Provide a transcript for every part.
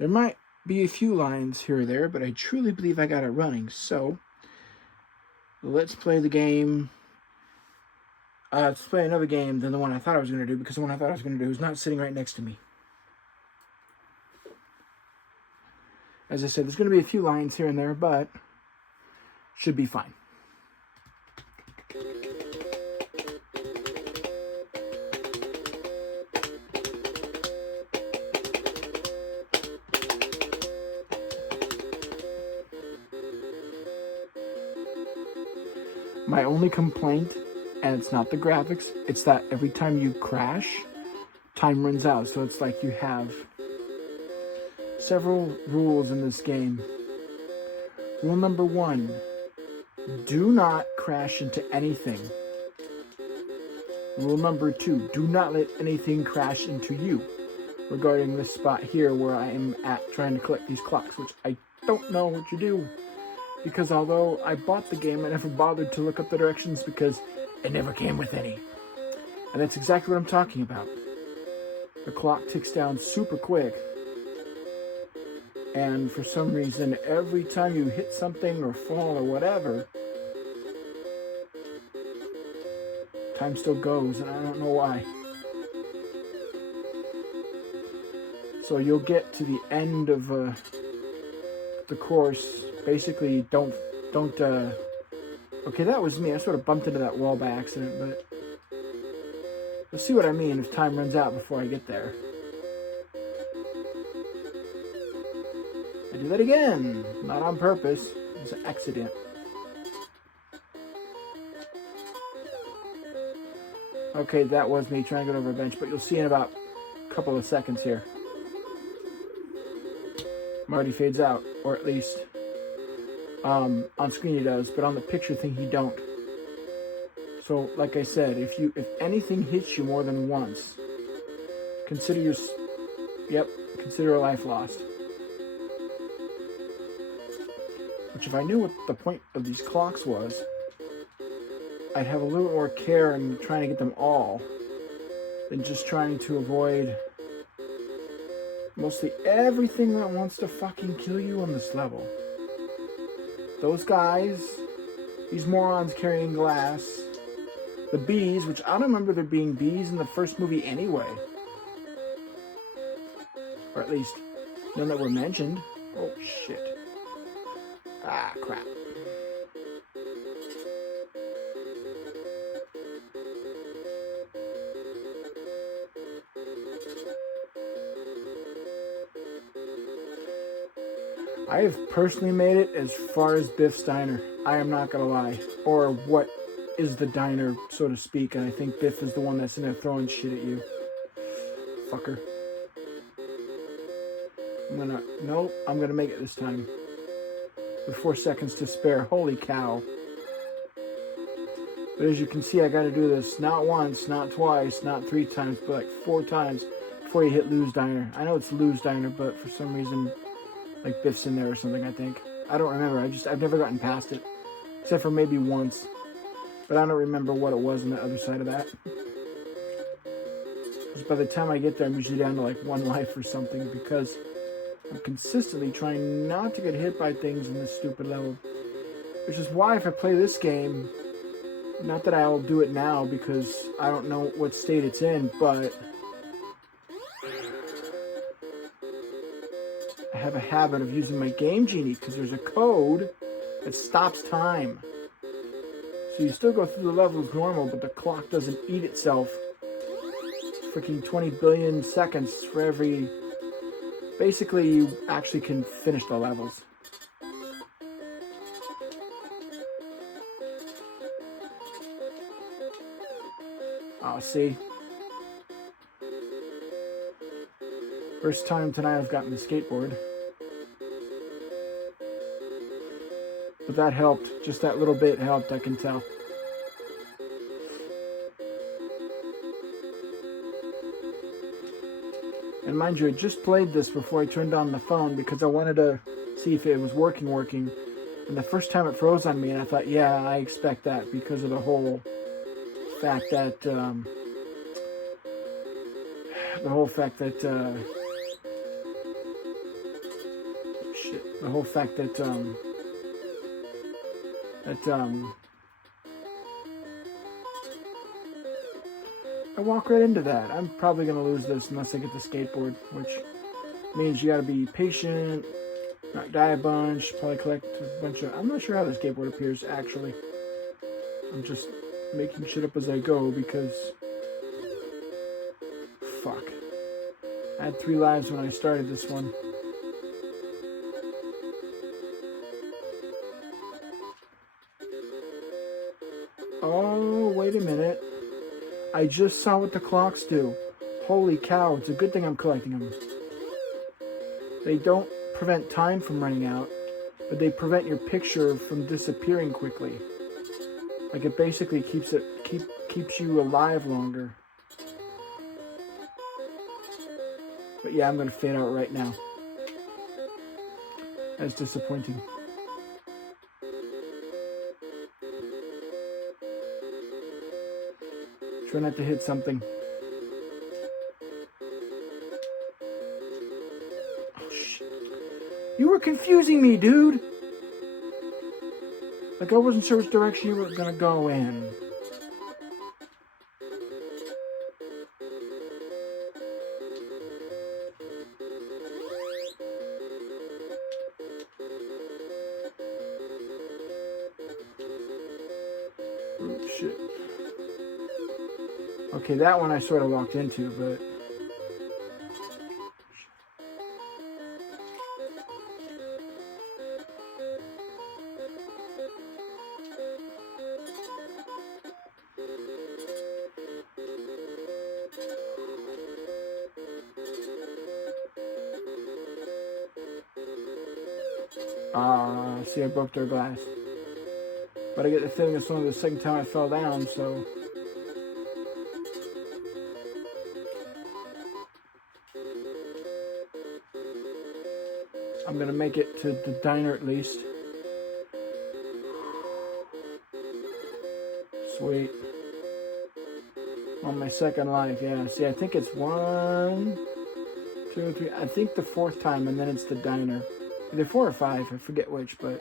There might be a few lines here or there, but I truly believe I got it running. So let's play the game. Let's play another game than the one I thought I was going to do, because the one I thought I was going to do is not sitting right next to me. As I said, there's going to be a few lines here and there, but should be fine. My only complaint, and it's not the graphics, it's that every time you crash, time runs out. So it's like you have several rules in this game. Rule number 1, do not crash into anything. Rule number 2, do not let anything crash into you. Regarding this spot here where I am at trying to collect these clocks, which I don't know what you do. Because although I bought the game, I never bothered to look up the directions because it never came with any. And that's exactly what I'm talking about. The clock ticks down super quick. And for some reason, every time you hit something or fall or whatever, time still goes, and I don't know why. So you'll get to the end of the course. Basically, don't. Okay, that was me. I sort of bumped into that wall by accident, but you'll see what I mean if time runs out before I get there. I do that again, not on purpose. It was an accident. Okay, that was me trying to get over a bench, but you'll see in about a couple of seconds here. Marty fades out, or at least on screen he does, but on the picture thing he don't. So, like I said, if anything hits you more than once, consider a life lost. Which, if I knew what the point of these clocks was, I'd have a little more care in trying to get them all than just trying to avoid mostly everything that wants to fucking kill you on this level. Those guys, these morons carrying glass, the bees, which I don't remember there being bees in the first movie anyway. Or at least none that were mentioned. Oh shit. Ah, crap. I have personally made it as far as Biff's Diner. I am not going to lie. Or what is the diner, so to speak. And I think Biff is the one that's in there throwing shit at you. Fucker. I'm going to make it this time. With 4 seconds to spare. Holy cow. But as you can see, I got to do this not once, not twice, not 3 times, but like 4 times before you hit Lou's Diner. I know it's Lou's Diner, but for some reason, like Biff's in there or something, I think. I don't remember. I've never gotten past it. Except for maybe once. But I don't remember what it was on the other side of that. Because by the time I get there, I'm usually down to like 1 life or something, because I'm consistently trying not to get hit by things in this stupid level. Which is why if I play this game, not that I'll do it now because I don't know what state it's in, but I have a habit of using my Game Genie because there's a code that stops time. So you still go through the levels normal, but the clock doesn't eat itself. Freaking 20 billion seconds for every... Basically, you actually can finish the levels. Oh, see? First time tonight I've gotten the skateboard. But that helped. Just that little bit helped, I can tell. And mind you, I just played this before I turned on the phone because I wanted to see if it was working. And the first time it froze on me, and I thought, yeah, I expect that because of the whole fact that The whole fact that I walk right into that. I'm probably gonna lose this unless I get the skateboard, which means you gotta be patient, not die a bunch, probably collect a bunch of... I'm not sure how the skateboard appears, actually. I'm just making shit up as I go because... Fuck. I had 3 lives when I started this one. Oh, wait a minute. I just saw what the clocks do. Holy cow, it's a good thing I'm collecting them. They don't prevent time from running out, but they prevent your picture from disappearing quickly. Like it basically keeps you alive longer. But yeah, I'm gonna fade out right now. That's disappointing. Try not to hit something. Oh shit. You were confusing me, dude! Like I wasn't sure which direction you were gonna go in. Oh shit. Okay, that one I sort of walked into, but... see, I broke their glass. But I get the feeling it's only the second time I fell down, so... I'm gonna make it to the diner at least. Sweet. On my second life, yeah. See, I think it's 1, 2, 3. I think the 4th time, and then it's the diner. Either 4 or 5, I forget which, but...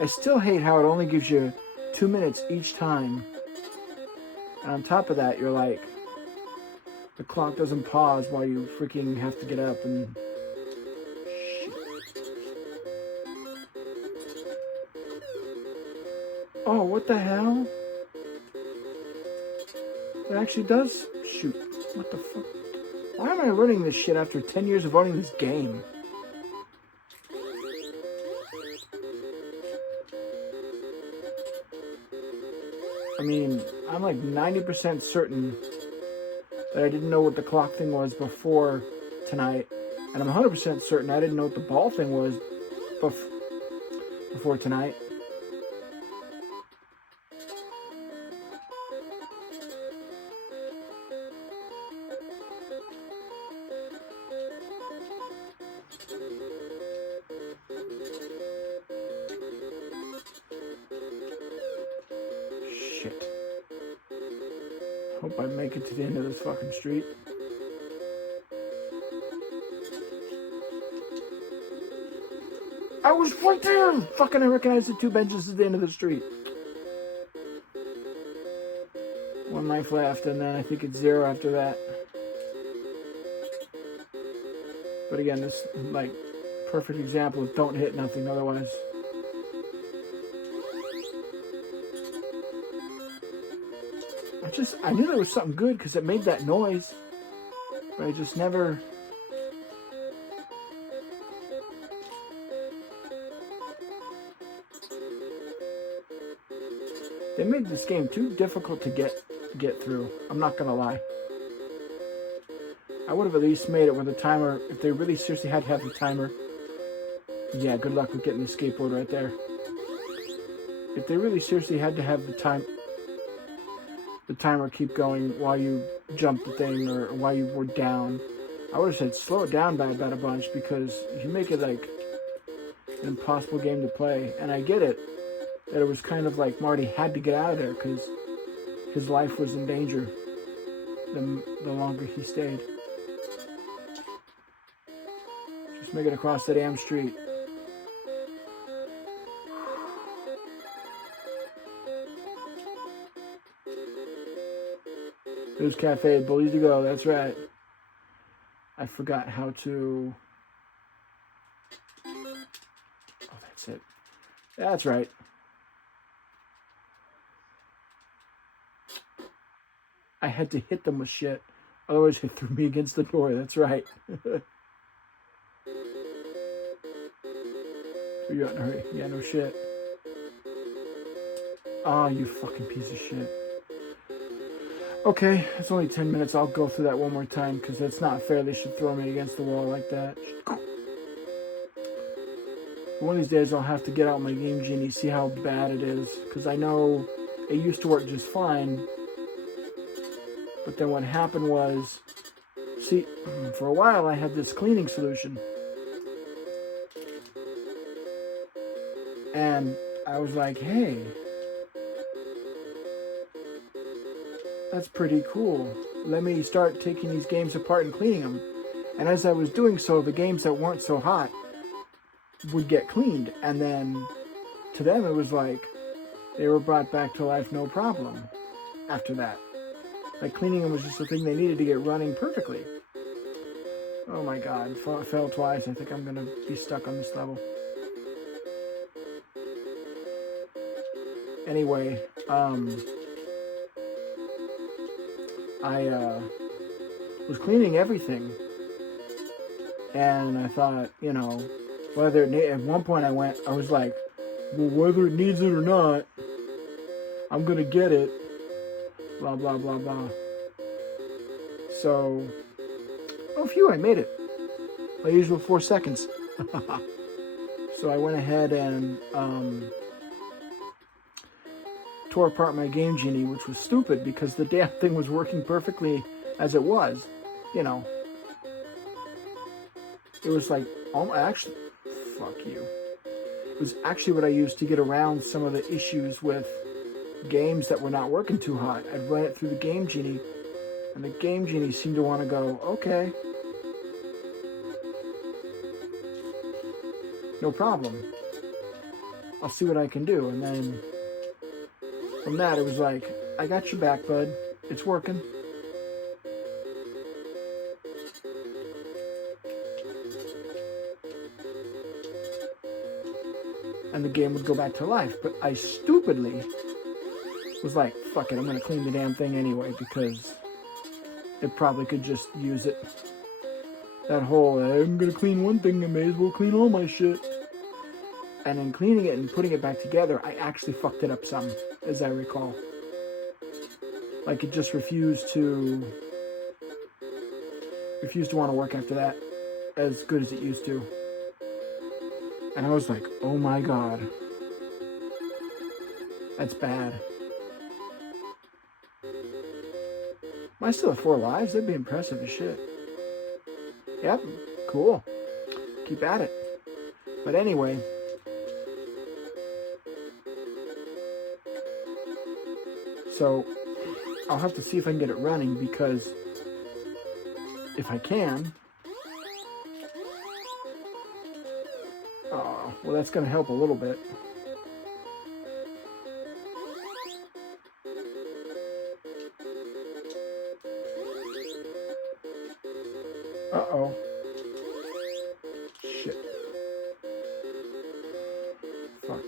I still hate how it only gives you 2 minutes each time. And on top of that, you're like... The clock doesn't pause while you freaking have to get up and... Oh, what the hell? It actually does shoot. What the fuck? Why am I learning this shit after 10 years of owning this game? I mean, I'm like 90% certain that I didn't know what the clock thing was before tonight. And I'm 100% certain I didn't know what the ball thing was before tonight. Shit. Hope I make it to the end of this fucking street. I was right there! Fucking I recognized the 2 benches at the end of the street. 1 life left, and then I think it's 0 after that. But again, this like perfect example of don't hit nothing otherwise. I knew there was something good because it made that noise, but I just never... They made this game too difficult to get through. I'm not gonna lie. I would have at least made it with a timer if they really seriously had to have the timer. Yeah, good luck with getting the skateboard right there. If they really seriously had to have the timer keep going while you jump the thing or while you were down, I would have said slow it down by about a bunch, because if you make it like an impossible game to play, and I get it, that it was kind of like Marty had to get out of there because his life was in danger the longer he stayed. Just make it across the damn street. There's Cafe, Bullies to Go, that's right. I forgot how to... Oh, that's it. That's right. I had to hit them with shit. Otherwise, it threw me against the door. That's right. You got in a hurry. Yeah, no shit. Oh, you fucking piece of shit. Okay, it's only 10 minutes. I'll go through that one more time because that's not fair. They should throw me against the wall like that. One of these days, I'll have to get out my Game Genie, see how bad it is. Because I know it used to work just fine. But then what happened was, see, for a while I had this cleaning solution. And I was like, hey, that's pretty cool. Let me start taking these games apart and cleaning them. And as I was doing so, the games that weren't so hot would get cleaned. And then to them, it was like they were brought back to life no problem after that. Like cleaning them was just the thing they needed to get running perfectly. Oh my god, fell twice. I think I'm gonna be stuck on this level. Anyway, I was cleaning everything, and I thought, you know, whether at one point I was like, well, whether it needs it or not, I'm gonna get it. Blah blah blah blah. So, oh phew, I made it. My usual 4 seconds. So I went ahead and tore apart my Game Genie, which was stupid because the damn thing was working perfectly as it was. You know, it was like, oh, actually, fuck you. It was actually what I used to get around some of the issues with games that were not working too hot. I'd run it through the Game Genie, and the Game Genie seemed to want to go, okay, no problem. I'll see what I can do. And then from that, it was like, I got your back, bud. It's working. And the game would go back to life. But I stupidly was like, fuck it, I'm going to clean the damn thing anyway because it probably could just use it. That whole, I'm going to clean one thing, I may as well clean all my shit. And in cleaning it and putting it back together, I actually fucked it up some, as I recall. Like it just refused to want to work after that as good as it used to. And I was like, oh my god. That's bad. Am I still at 4 lives? That'd be impressive as shit. Yep, cool. Keep at it. But anyway, so I'll have to see if I can get it running because if I can, well, that's going to help a little bit. Uh-oh. Shit. Fuck.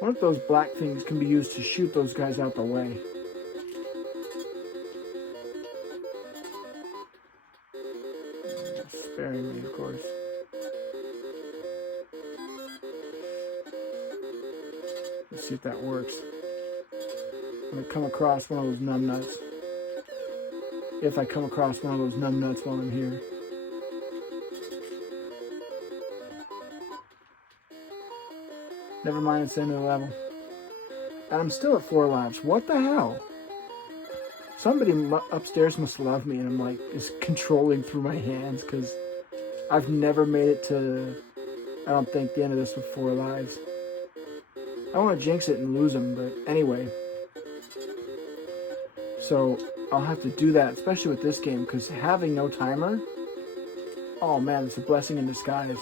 One of those black things can be used to shoot those guys out the way. Sparing me, of course. Let's see if that works. I'm going to come across one of those numbnuts. If I come across one of those numbnuts while I'm here. Never mind, it's the end of the level. And I'm still at 4 lives. What the hell? Somebody upstairs must love me and I'm like, is controlling through my hands because I've never made it to, I don't think, the end of this with 4 lives. I don't want to jinx it and lose them, but anyway. So I'll have to do that, especially with this game, because having no timer, oh man, it's a blessing in disguise.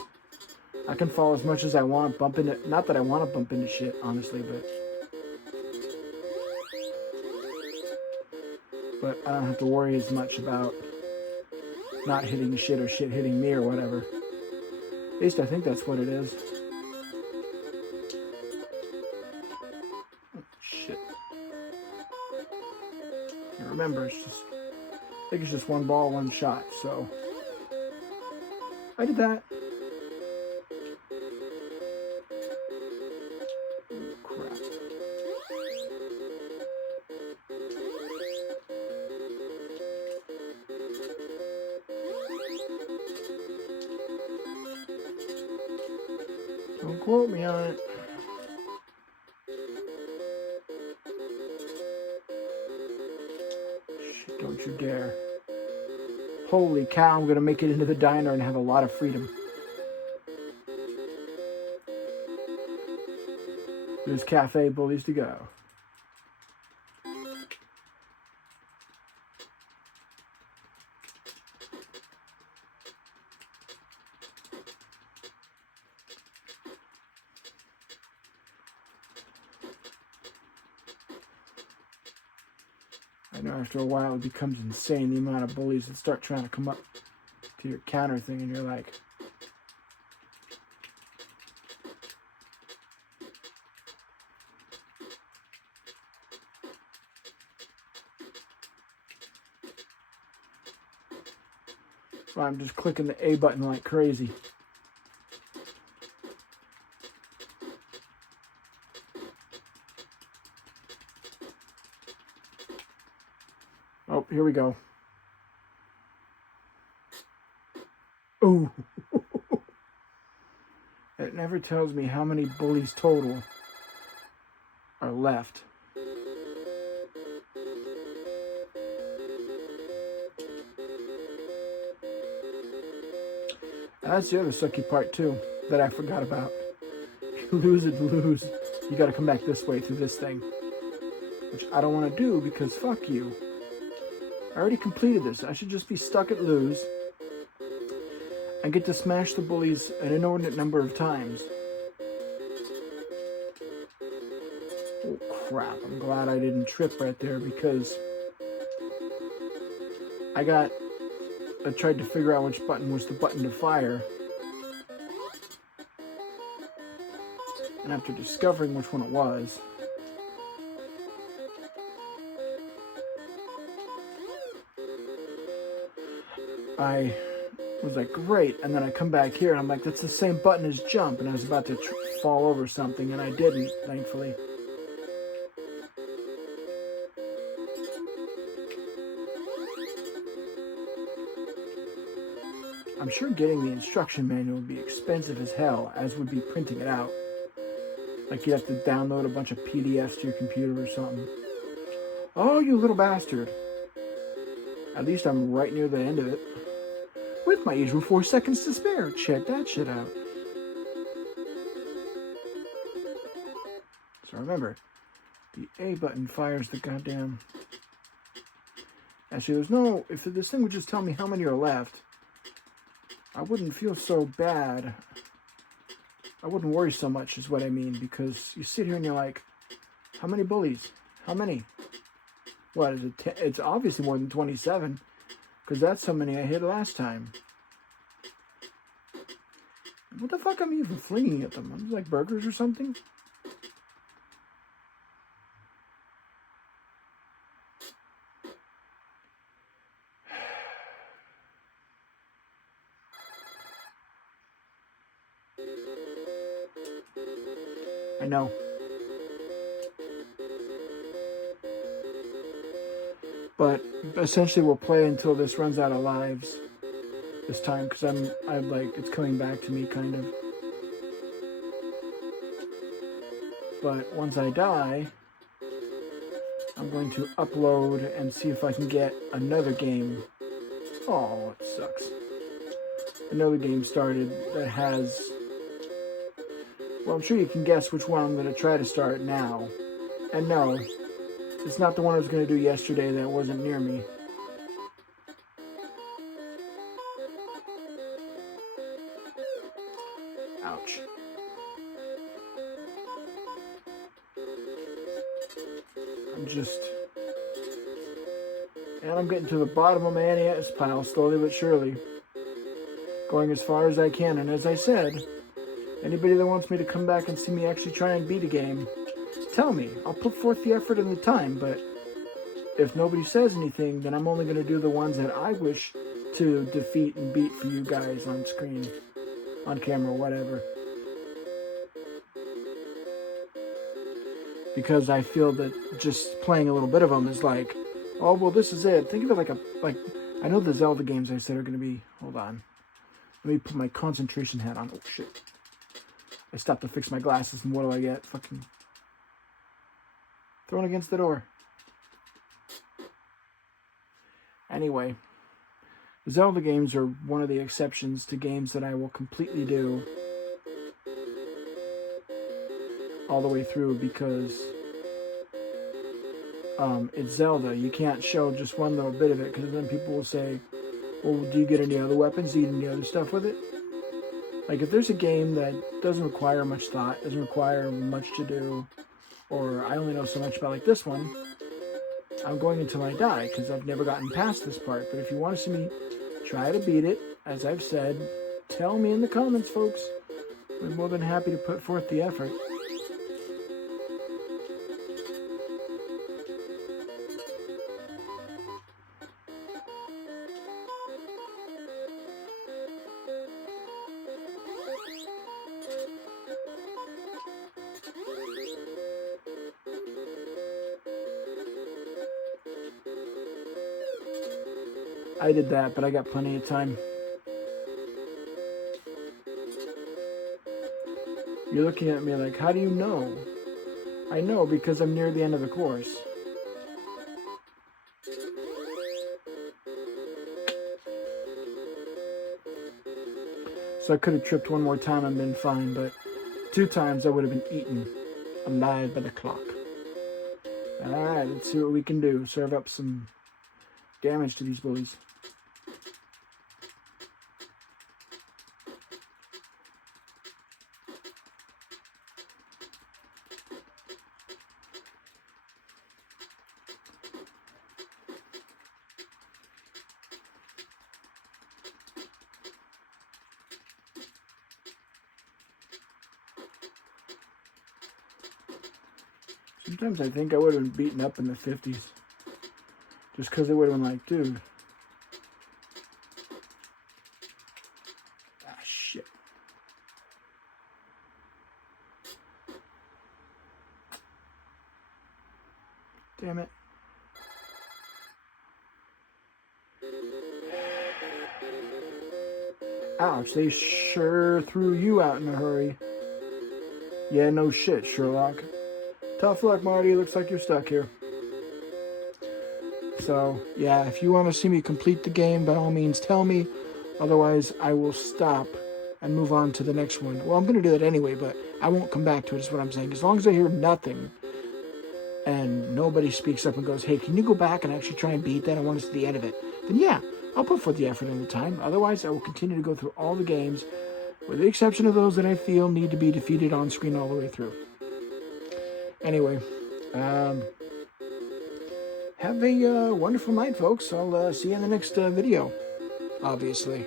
I can fall as much as I want, bump into, not that I want to bump into shit, honestly, but but I don't have to worry as much about not hitting shit or shit hitting me or whatever. At least I think that's what it is. Oh, shit. And remember, I think it's just one ball, one shot, so I did that. Oh, crap. Don't quote me on it. Shit, don't you dare. Holy cow, I'm gonna make it into the diner and have a lot of freedom. There's cafe bullies to go. I know after a while it becomes insane, the amount of bullies that start trying to come up to your counter thing, and you're like, well, I'm just clicking the A button like crazy. Oh, here we go. Ooh. It never tells me how many bullies total are left. And that's the other sucky part too, that I forgot about. You lose it, lose. You gotta come back this way through this thing. Which I don't want to do because fuck you. I already completed this. I should just be stuck at lose. I get to smash the bullies an inordinate number of times. Oh crap, I'm glad I didn't trip right there because I tried to figure out which button was the button to fire. And after discovering which one it was, I was like, great. And then I come back here and I'm like, that's the same button as jump. And I was about to fall over something and I didn't, thankfully. I'm sure getting the instruction manual would be expensive as hell, as would be printing it out. Like you'd have to download a bunch of PDFs to your computer or something. Oh, you little bastard. At least I'm right near the end of it. With my usual 4 seconds to spare. Check that shit out. So remember, the A button fires the goddamn... Actually, there's no... If this thing would just tell me how many are left, I wouldn't feel so bad. I wouldn't worry so much is what I mean, because you sit here and you're like, how many bullies? How many? What is it? It's obviously more than 27, because that's how many I hit last time. What the fuck am I even flinging at them? I'm like burgers or something? I know. But essentially we'll play until this runs out of lives this time, because I'm like, it's coming back to me kind of. But once I die, I'm going to upload and see if I can get another game. Oh, it sucks. Another game started that has... Well, I'm sure you can guess which one I'm going to try to start now. And no, it's not the one I was going to do yesterday that wasn't near me. Ouch. I'm just... And I'm getting to the bottom of my NES pile slowly but surely. Going as far as I can. And as I said, anybody that wants me to come back and see me actually try and beat a game, tell me. I'll put forth the effort and the time, but if nobody says anything, then I'm only going to do the ones that I wish to defeat and beat for you guys on screen, on camera, whatever. Because I feel that just playing a little bit of them is like, oh, well, this is it. Think of it like I know the Zelda games I said are going to be, hold on. Let me put my concentration hat on. Oh, shit. I stopped to fix my glasses, and what do I get? Fucking thrown against the door. Anyway, the Zelda games are one of the exceptions to games that I will completely do all the way through because it's Zelda. You can't show just one little bit of it because then people will say, well, do you get any other weapons? Do you get any other stuff with it? Like, if there's a game that doesn't require much thought, doesn't require much to do, or I only know so much about, like this one, I'm going until I die, because I've never gotten past this part. But if you want to see me try to beat it, as I've said, tell me in the comments, folks. I'm more than happy to put forth the effort. I did that, but I got plenty of time. You're looking at me like, how do you know? I know because I'm near the end of the course. So I could have tripped one more time and been fine, but 2 times I would have been eaten alive by the clock. Alright, let's see what we can do. Serve up some damage to these bullies. Sometimes I think I would have been beaten up in the 50s. Just because they would have been like, dude. Ah, shit. Damn it. Ouch, they sure threw you out in a hurry. Yeah, no shit, Sherlock. Tough luck, Marty. Looks like you're stuck here. So, yeah, if you want to see me complete the game, by all means, tell me. Otherwise, I will stop and move on to the next one. Well, I'm going to do that anyway, but I won't come back to it, is what I'm saying. As long as I hear nothing and nobody speaks up and goes, hey, can you go back and actually try and beat that? I want to see the end of it. Then, yeah, I'll put forth the effort and the time. Otherwise, I will continue to go through all the games, with the exception of those that I feel need to be defeated on screen all the way through. Anyway, have a wonderful night, folks. I'll see you in the next video, obviously.